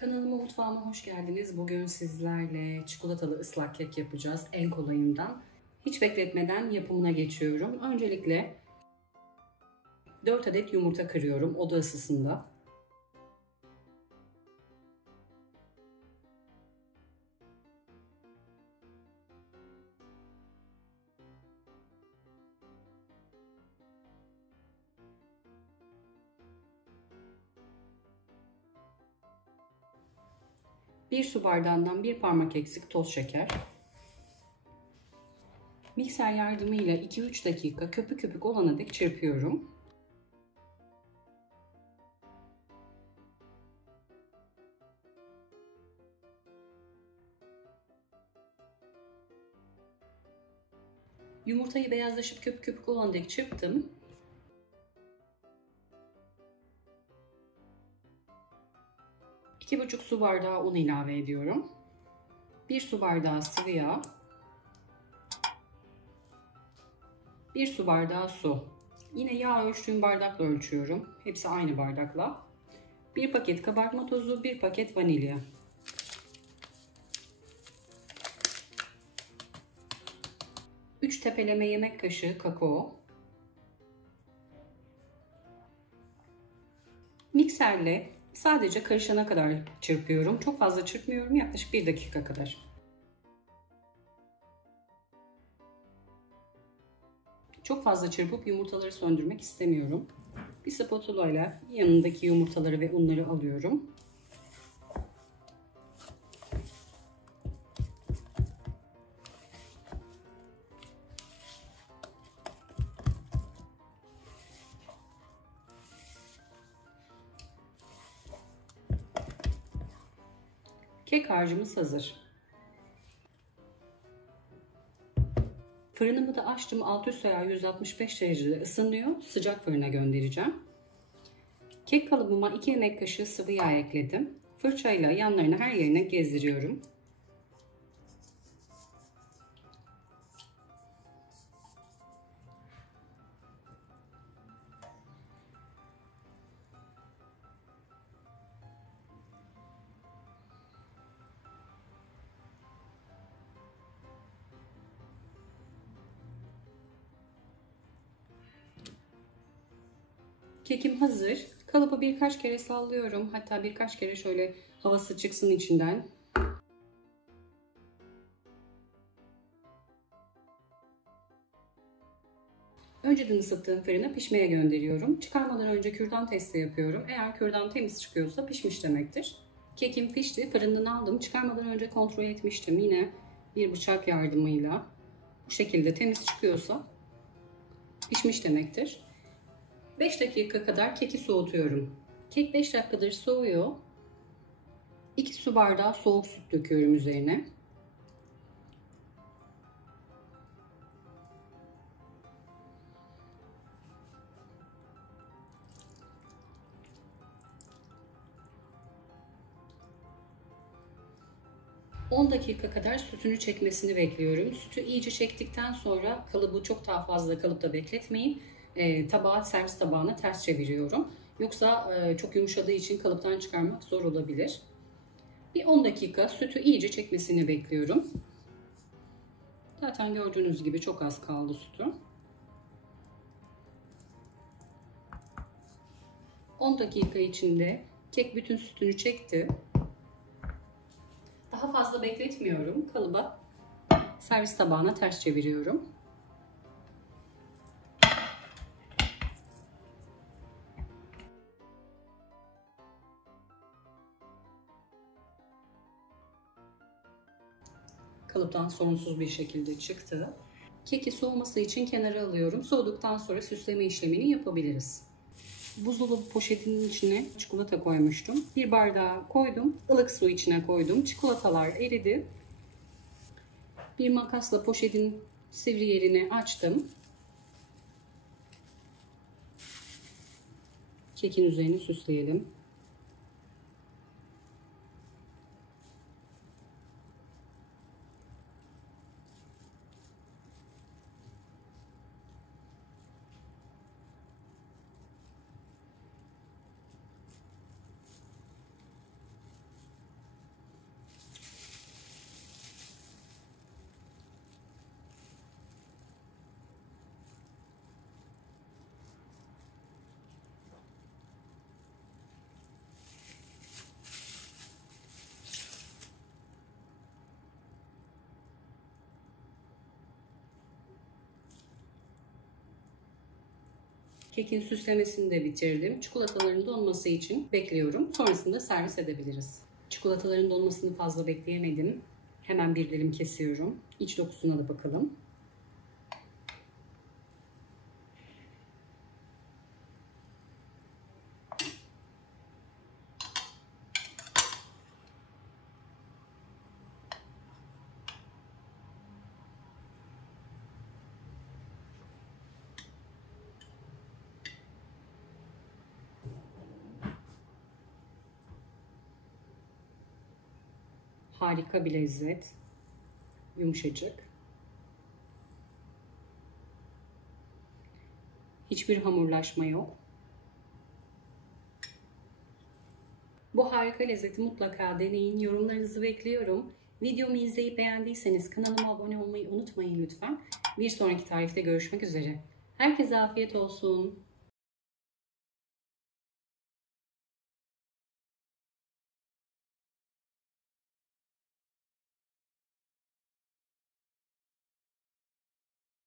Kanalıma, mutfağıma hoş geldiniz. Bugün sizlerle çikolatalı ıslak kek yapacağız. En kolayından. Hiç bekletmeden yapımına geçiyorum. Öncelikle 4 adet yumurta kırıyorum oda ısısında. Bir su bardağından bir parmak eksik toz şeker. Mikser yardımıyla 2-3 dakika köpük köpük olana dek çırpıyorum. Yumurtayı beyazlaşıp köpük köpük olana dek çırptım. 2,5 su bardağı un ilave ediyorum. 1 su bardağı sıvı yağ. 1 su bardağı su. Yine yağ ölçtüğüm bardakla ölçüyorum. Hepsi aynı bardakla. 1 paket kabartma tozu, 1 paket vanilya. Üç tepeleme yemek kaşığı kakao. Mikserle sadece karışana kadar çırpıyorum. Çok fazla çırpmıyorum. Yaklaşık 1 dakika kadar. Çok fazla çırpıp yumurtaları söndürmek istemiyorum. Bir spatula ile yanındaki yumurtaları ve unları alıyorum. Kek harcımız hazır. Fırınımı da açtım. Alt üst ayağı 165 derecede ısınıyor. Sıcak fırına göndereceğim. Kek kalıbıma 2 yemek kaşığı sıvı yağ ekledim. Fırçayla yanlarını her yerine gezdiriyorum. Kekim hazır. Kalıbı birkaç kere sallıyorum. Hatta birkaç kere şöyle havası çıksın içinden. Önceden ısıttığım fırına pişmeye gönderiyorum. Çıkarmadan önce kürdan testi yapıyorum. Eğer kürdan temiz çıkıyorsa pişmiş demektir. Kekim pişti. Fırından aldım. Çıkarmadan önce kontrol etmiştim. Yine bir bıçak yardımıyla. Bu şekilde temiz çıkıyorsa pişmiş demektir. 5 dakika kadar keki soğutuyorum. Kek 5 dakikadır soğuyor. 2 su bardağı soğuk süt döküyorum üzerine. ...10 dakika kadar sütünü çekmesini bekliyorum. Sütü iyice çektikten sonra kalıbı çok daha fazla kalıpta bekletmeyin. Servis tabağına ters çeviriyorum. Yoksa çok yumuşadığı için kalıptan çıkarmak zor olabilir. Bir 10 dakika sütü iyice çekmesini bekliyorum. Zaten gördüğünüz gibi çok az kaldı sütü. 10 dakika içinde kek bütün sütünü çekti. Daha fazla bekletmiyorum. Kalıba servis tabağına ters çeviriyorum. Kalıptan sorunsuz bir şekilde çıktı. Keki soğuması için kenara alıyorum. Soğuduktan sonra süsleme işlemini yapabiliriz. Buzdolabı poşetinin içine çikolata koymuştum. Bir bardağı koydum. Ilık su içine koydum. Çikolatalar eridi. Bir makasla poşetin sivri yerini açtım. Kekin üzerini süsleyelim. Kekin süslemesini de bitirdim. Çikolataların donması için bekliyorum. Sonrasında servis edebiliriz. Çikolataların donmasını fazla bekleyemedim. Hemen bir dilim kesiyorum. İç dokusuna da bakalım. Harika bir lezzet. Yumuşacık. Hiçbir hamurlaşma yok. Bu harika lezzeti mutlaka deneyin. Yorumlarınızı bekliyorum. Videomu izleyip beğendiyseniz kanalıma abone olmayı unutmayın lütfen. Bir sonraki tarifte görüşmek üzere. Herkese afiyet olsun.